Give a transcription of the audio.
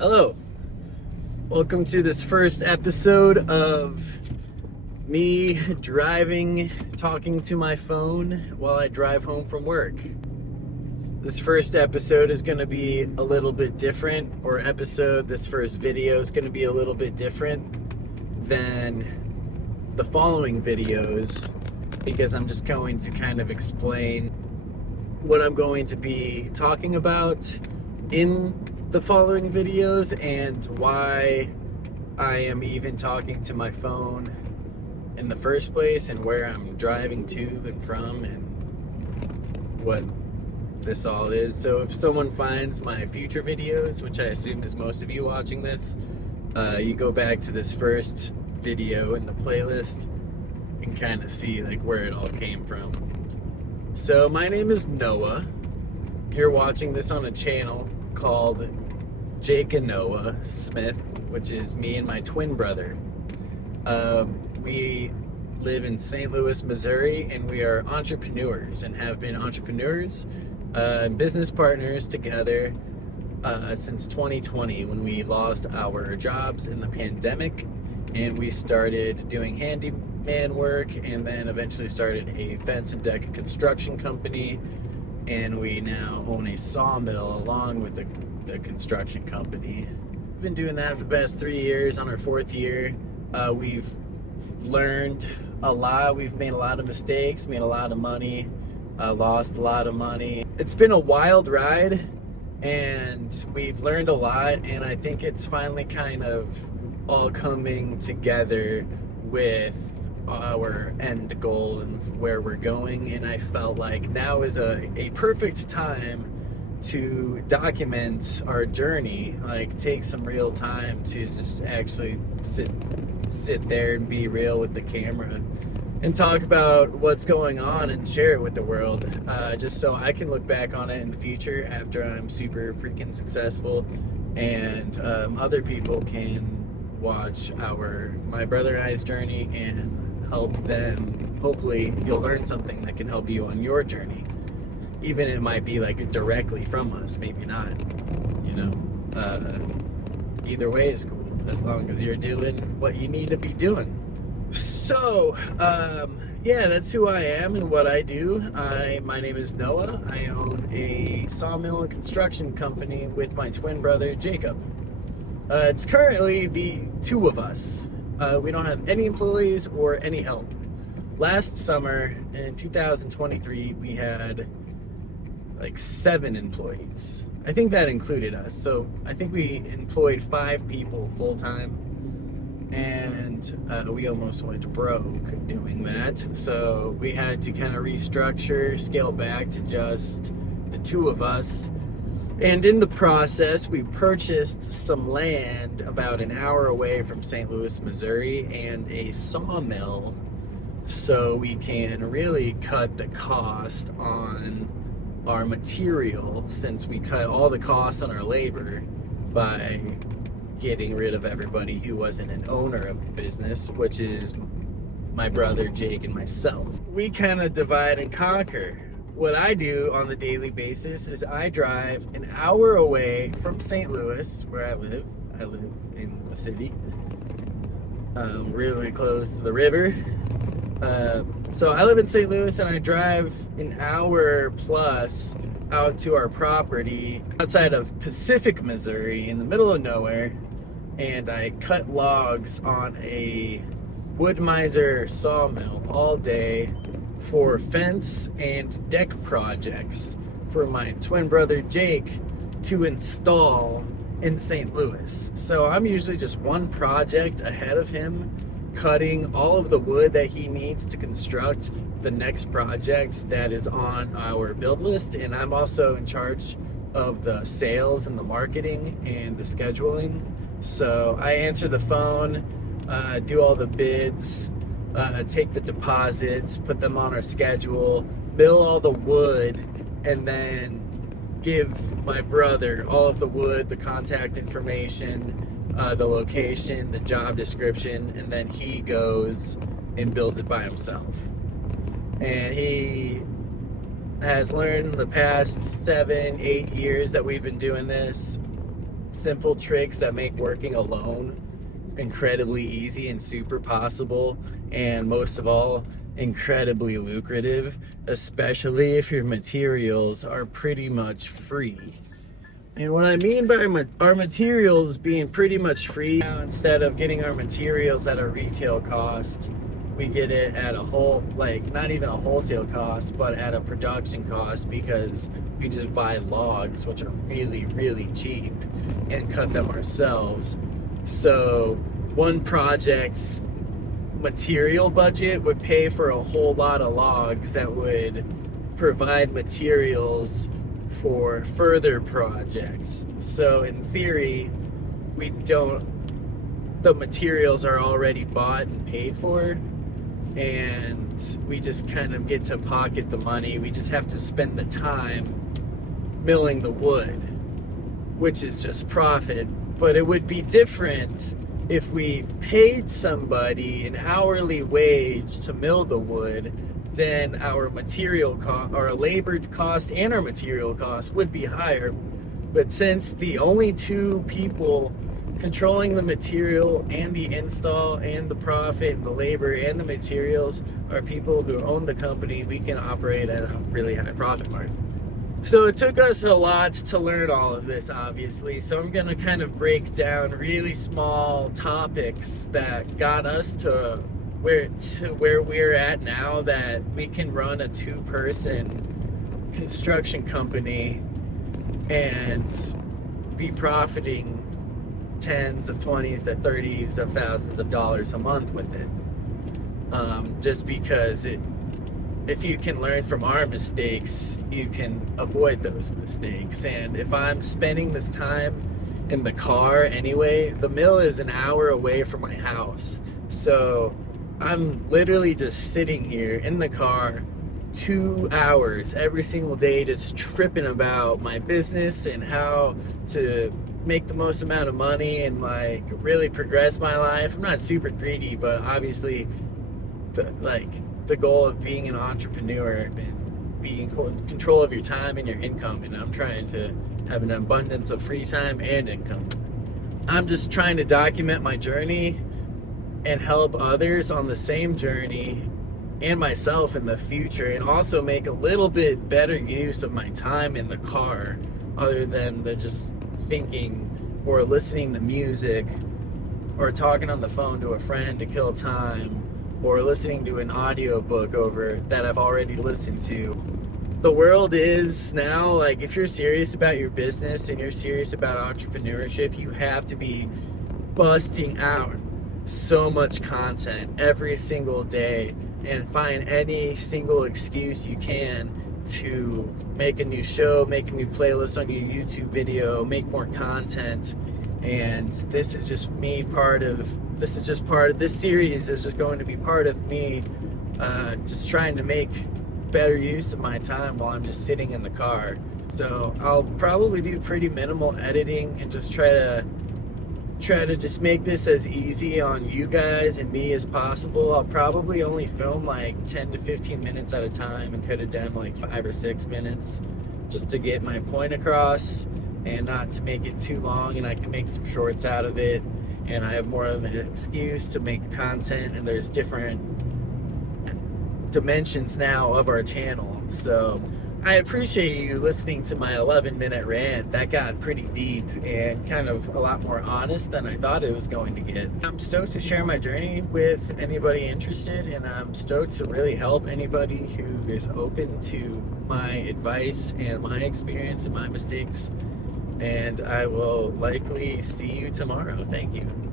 Hello, welcome to this first episode of me driving, talking to my phone while I drive home from work. This first episode is going to be a little bit different, this first video is going to be a little bit different than the following videos because I'm just going to kind of explain what I'm going to be talking about in the following videos and why I am even talking to my phone in the first place and where I'm driving to and from and what this all is. So if someone finds my future videos, which I assume is most of you watching this, you go back to this first video in the playlist and kind of see like where it all came from. So my name is Noah. You're watching this on a channel called Jake and Noah Smith, which is me and my twin brother. We live in St. Louis, Missouri, and we are entrepreneurs and have been entrepreneurs and business partners together since 2020 when we lost our jobs in the pandemic, and we started doing handyman work and then eventually started a fence and deck construction company, and we now own a sawmill along with the construction company. We've been doing that for the past 3 years. On our 4th year, we've learned a lot. We've made a lot of mistakes, made a lot of money, lost a lot of money. It's been a wild ride and we've learned a lot, and I think it's finally kind of all coming together with our end goal and where we're going, and I felt like now is a perfect time to document our journey, like take some real time to just actually sit there and be real with the camera and talk about what's going on and share it with the world, just so I can look back on it in the future after I'm super freaking successful, and other people can watch my brother and I's journey and help them. Hopefully you'll learn something that can help you on your journey, even it might be like directly from us, maybe not, either way is cool as long as you're doing what you need to be doing. So yeah, that's who I am and what I do. My name is Noah. I own a sawmill and construction company with my twin brother Jacob. It's currently the two of us. We don't have any employees or any help. Last summer in 2023 we had like 7 employees. I think that included us. So I think we employed 5 people full time, and we almost went broke doing that. So we had to kind of restructure, scale back to just the 2 of us. And in the process, we purchased some land about an hour away from St. Louis, Missouri, and a sawmill, so we can really cut the cost on our material, since we cut all the costs on our labor by getting rid of everybody who wasn't an owner of the business, which is my brother Jake and myself. We kind of divide and conquer. What I do on the daily basis is I drive an hour away from St. Louis, where I live. I live in the city, really close to the river. So I live in St. Louis, and I drive an hour plus out to our property outside of Pacific, Missouri, in the middle of nowhere, and I cut logs on a Wood-Mizer sawmill all day for fence and deck projects for my twin brother Jake to install in St. Louis. So I'm usually just one project ahead of him, cutting all of the wood that he needs to construct the next project that is on our build list, and I'm also in charge of the sales and the marketing and the scheduling. So I answer the phone, do all the bids, take the deposits, put them on our schedule, bill all the wood, and then give my brother all of the wood, the contact information, the location, the job description, and then he goes and builds it by himself. And he has learned the past 7-8 years that we've been doing this simple tricks that make working alone incredibly easy and super possible, and most of all, incredibly lucrative, especially if your materials are pretty much free. And what I mean by our materials being pretty much free, now, instead of getting our materials at a retail cost, we get it at a not even a wholesale cost, but at a production cost, because we just buy logs, which are really, really cheap, and cut them ourselves. So one project's material budget would pay for a whole lot of logs that would provide materials for further projects. So in theory, the materials are already bought and paid for, and we just kind of get to pocket the money. We just have to spend the time milling the wood, which is just profit. But it would be different if we paid somebody an hourly wage to mill the wood. Then our material cost, our labor cost and our material cost would be higher. But since the only two people controlling the material and the install and the profit and the labor and the materials are people who own the company, we can operate at a really high profit margin. So it took us a lot to learn all of this, obviously. So I'm going to kind of break down really small topics that got us to where we're at now, that we can run a 2-person construction company and be profiting tens of 20s to 30s of thousands of dollars a month with it. Just because if you can learn from our mistakes, you can avoid those mistakes. And if I'm spending this time in the car anyway, the mill is an hour away from my house. So I'm literally just sitting here in the car 2 hours every single day, just tripping about my business and how to make the most amount of money and like really progress my life. I'm not super greedy, but obviously the goal of being an entrepreneur and being in control of your time and your income, and I'm trying to have an abundance of free time and income. I'm just trying to document my journey and help others on the same journey and myself in the future, and also make a little bit better use of my time in the car, other than the just thinking or listening to music or talking on the phone to a friend to kill time, or listening to an audiobook over that I've already listened to. The world is now, like, if you're serious about your business and you're serious about entrepreneurship, you have to be busting out so much content every single day and find any single excuse you can to make a new show, make a new playlist on your YouTube video, make more content. And this is just this series is just going to be part of me just trying to make better use of my time while I'm just sitting in the car. So I'll probably do pretty minimal editing and just try to just make this as easy on you guys and me as possible. I'll probably only film like 10 to 15 minutes at a time and cut it down to like 5 or 6 minutes, just to get my point across and not to make it too long, and I can make some shorts out of it, and I have more of an excuse to make content, and there's different dimensions now of our channel. So I appreciate you listening to my 11-minute rant. That got pretty deep and kind of a lot more honest than I thought it was going to get. I'm stoked to share my journey with anybody interested, and I'm stoked to really help anybody who is open to my advice and my experience and my mistakes. And I will likely see you tomorrow. Thank you.